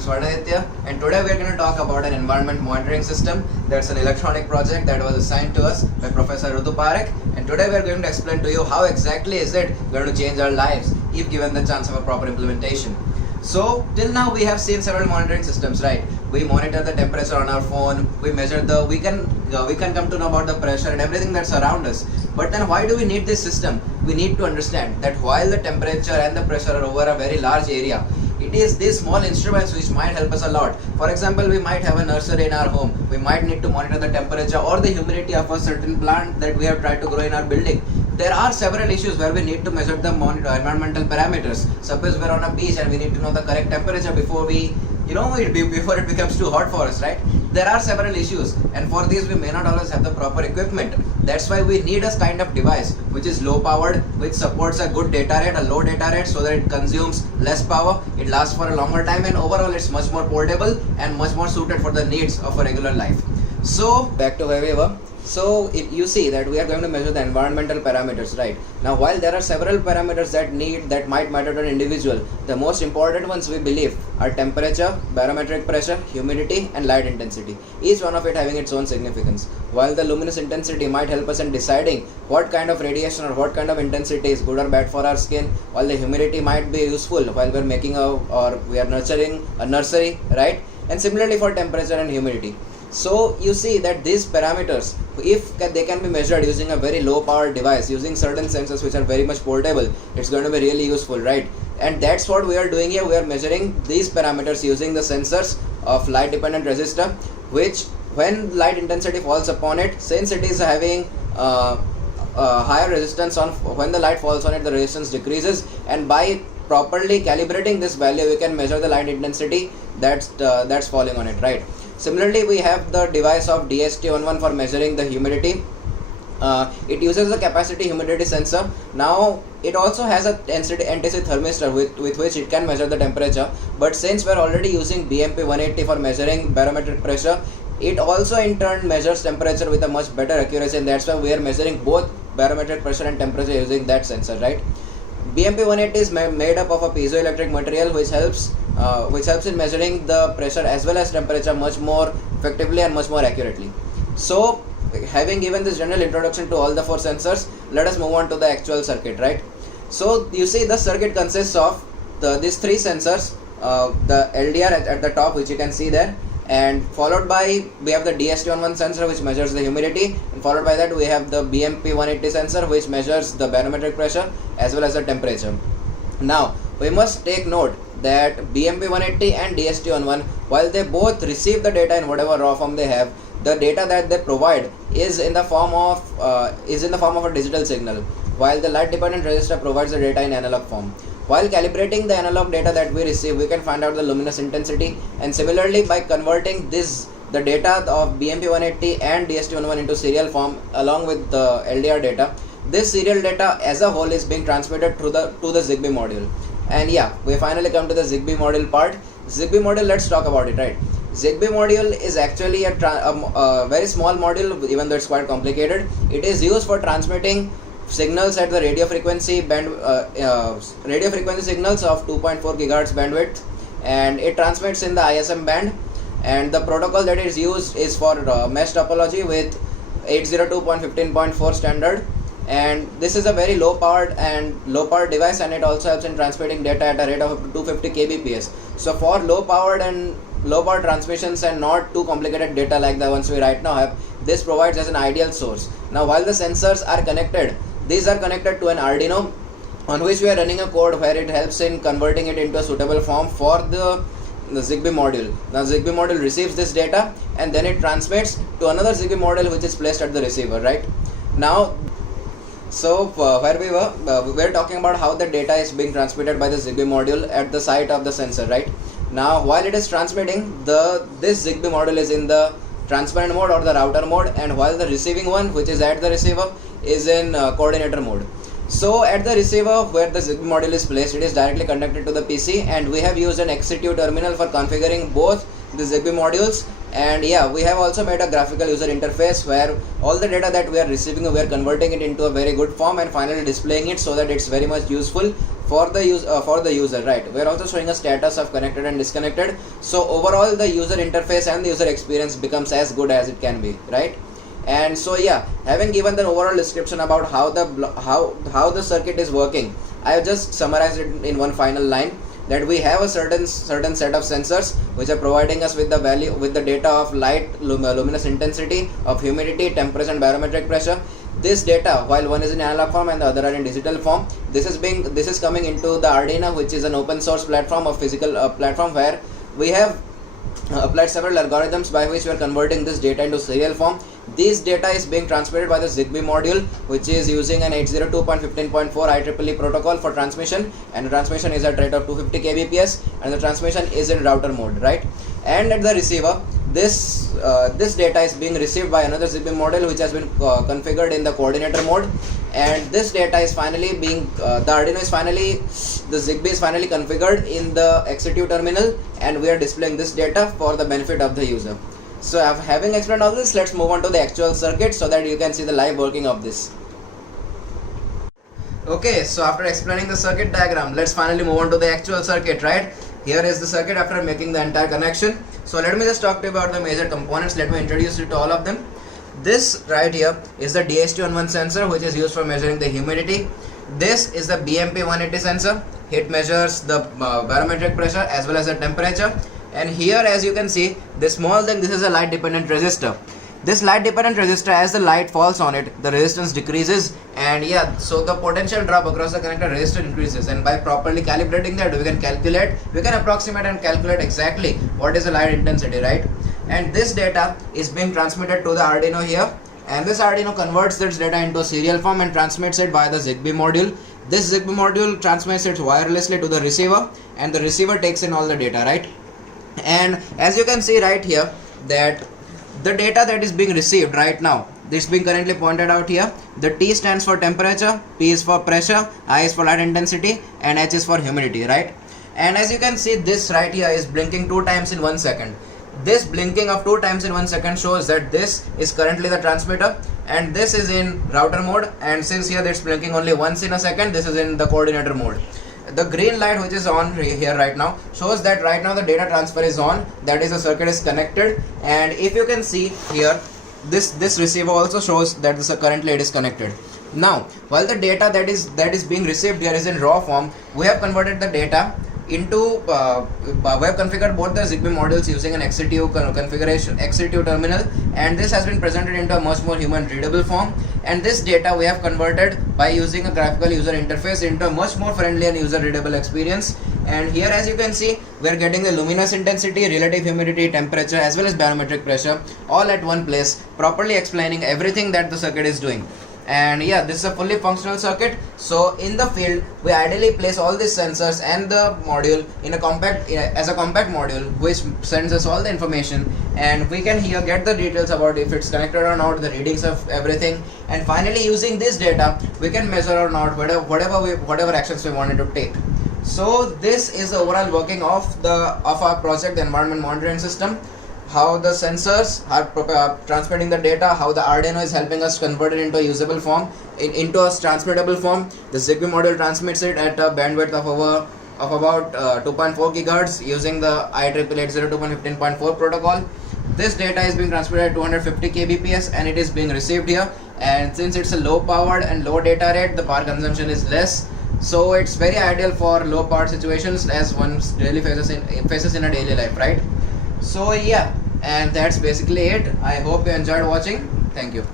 Swadaditya, and today we are going to talk about an environment monitoring system. That's an electronic project that was assigned to us by Professor Ritu Parekh, and today we are going to explain to you how exactly is it going to change our lives if given the chance of a proper implementation. So till now we have seen several monitoring systems, right? We monitor the temperature on our phone, we measure we can come to know about the pressure and everything that's around us. But then why do we need this system? We need to understand that while the temperature and the pressure are over a very large area, it is these small instruments which might help us a lot. For example, we might have a nursery in our home. We might need to monitor the temperature or the humidity of a certain plant that we have tried to grow in our building. There are several issues where we need to measure the environmental parameters. Suppose we're on a beach and we need to know the correct temperature before before it becomes too hot for us, right? There are several issues, and for these we may not always have the proper equipment. That's why we need a kind of device which is low powered, which supports a good data rate, a low data rate, so that it consumes less power, it lasts for a longer time, and overall it's much more portable and much more suited for the needs of a regular life. So back to where we were. So if you see that we are going to measure the environmental parameters, right? Now while there are several parameters that might matter to an individual, the most important ones we believe are temperature, barometric pressure, humidity and light intensity, each one of it having its own significance. While the luminous intensity might help us in deciding what kind of radiation or what kind of intensity is good or bad for our skin, while the humidity might be useful while we're making we are nurturing a nursery, right? And similarly for temperature and humidity. So you see that these parameters, if they can be measured using a very low powered device, using certain sensors which are very much portable, it's going to be really useful, right? And that's what we are doing here. We are measuring these parameters using the sensors of light dependent resistor, which when light intensity falls upon it, since it is having higher resistance on, when the light falls on it, the resistance decreases, and by properly calibrating this value we can measure the light intensity that's falling on it, right? Similarly, we have the device of DHT11 for measuring the humidity. It uses the capacity humidity sensor. Now it also has a NTC thermistor with which it can measure the temperature, but since we're already using BMP 180 for measuring barometric pressure, it also in turn measures temperature with a much better accuracy, and that's why we are measuring both barometric pressure and temperature using that sensor, right? BMP 180 is made up of a piezoelectric material which helps in measuring the pressure as well as temperature much more effectively and much more accurately. So having given this general introduction to all the four sensors, let us move on to the actual circuit, right? So you see the circuit consists of these three sensors, the LDR at the top, which you can see there, and followed by we have the DHT11 sensor which measures the humidity, and followed by that we have the BMP 180 sensor which measures the barometric pressure as well as the temperature. Now we must take note that BMP 180 and DHT11, while they both receive the data in whatever raw form they have, the data that they provide is in the form of a digital signal, while the light dependent resistor provides the data in analog form. While calibrating the analog data that we receive, we can find out the luminous intensity, and similarly by converting the data of BMP 180 and DHT11 into serial form along with the LDR data, this serial data as a whole is being transmitted to the Zigbee module. And yeah, we finally come to the Zigbee module part. Zigbee module, let's talk about it, right? Zigbee module is actually a very small module, even though it's quite complicated. It is used for transmitting signals at the radio frequency signals of 2.4 gigahertz bandwidth, and it transmits in the ISM band, and the protocol that is used is for mesh topology with 802.15.4 standard, and this is a very low powered device, and it also helps in transmitting data at a rate of up to 250 kbps. So for low powered transmissions and not too complicated data like the ones we right now have, this provides as an ideal source. Now while the sensors are connected, these are connected to an Arduino on which we are running a code where it helps in converting it into a suitable form for the Zigbee module. Now Zigbee module receives this data and then it transmits to another Zigbee module which is placed at the receiver, right? Now, so where we were talking about how the data is being transmitted by the Zigbee module at the site of the sensor, right? Now while it is transmitting, this Zigbee module is in the transparent mode or the router mode, and while the receiving one, which is at the receiver, is in coordinator mode. So at the receiver where the Zigbee module is placed, it is directly connected to the PC, and we have used an XC2 terminal for configuring both the Zigbee modules. And yeah, we have also made a graphical user interface where all the data that we are receiving, we are converting it into a very good form and finally displaying it so that it's very much useful for the user, right? We're also showing a status of connected and disconnected. So overall the user interface and the user experience becomes as good as it can be, right? And so yeah, having given the overall description about how the circuit is working, I have just summarized it in one final line, that we have a certain set of sensors which are providing us with the data of light, luminous intensity, of humidity, temperature and barometric pressure. This data, while one is in analog form and the other are in digital form, this is coming into the Arduino, which is an open source platform, a physical platform where we have applied several algorithms by which we are converting this data into serial form. This data is being transmitted by the Zigbee module, which is using an 802.15.4 IEEE protocol for transmission, and the transmission is at rate of 250 kbps, and the transmission is in router mode, right? And at the receiver, this data is being received by another Zigbee module which has been configured in the coordinator mode, and this data is finally being the Zigbee is finally configured in the XC2 terminal, and we are displaying this data for the benefit of the user. So having explained all this, let's move on to the actual circuit so that you can see the live working of this. Okay, so after explaining the circuit diagram, let's finally move on to the actual circuit, right? Here is the circuit after making the entire connection. So let me just talk to you about the major components. Let me introduce you to all of them. This right here is the DHT11 sensor, which is used for measuring the humidity. This is the BMP180 sensor. It measures the barometric pressure as well as the temperature. And here, as you can see, this small thing, this is a light dependent resistor. This light dependent resistor, as the light falls on it, the resistance decreases, and yeah, so the potential drop across the connector resistor increases. And by properly calibrating that, we can approximate and calculate exactly what is the light intensity, right? And this data is being transmitted to the Arduino here, and this Arduino converts this data into a serial form and transmits it via the Zigbee module. This Zigbee module transmits it wirelessly to the receiver, and the receiver takes in all the data, right? And as you can see right here, that the data that is being received right now, this being currently pointed out here, the T stands for temperature, P is for pressure, I is for light intensity, and H is for humidity, right? And as you can see, this right here is blinking 2 times in 1 second. This blinking of 2 times in 1 second shows that this is currently the transmitter, and this is in router mode, and since here it's blinking only once in a second, this is in the coordinator mode. The green light which is on here right now shows that right now the data transfer is on, that is, the circuit is connected. And if you can see here, this receiver also shows that this currently it is connected. Now, while the data that is being received here is in raw form, we have converted the data into we have configured both the Zigbee modules using an XC2 configuration, XC2 terminal, and this has been presented into a much more human readable form. And this data we have converted by using a graphical user interface into a much more friendly and user readable experience. And here, as you can see, we are getting the luminous intensity, relative humidity, temperature as well as barometric pressure all at one place, properly explaining everything that the circuit is doing. And yeah, this is a fully functional circuit. So in the field, we ideally place all these sensors and the module in a compact module, which sends us all the information, and we can here get the details about if it's connected or not, the readings of everything, and finally using this data we can measure or not whatever actions we wanted to take. So this is the overall working of our project, the environment monitoring system. How the sensors are transmitting the data, how the Arduino is helping us convert it into a usable form, into a transmittable form. The Zigbee module transmits it at a bandwidth of about 2.4 GHz using the IEEE 802.15.4 protocol. This data is being transmitted at 250 kbps and it is being received here. And since it's a low powered and low data rate, the power consumption is less. So it's very ideal for low power situations as one really faces in a daily life, right? So yeah, and that's basically it. I hope you enjoyed watching. Thank you.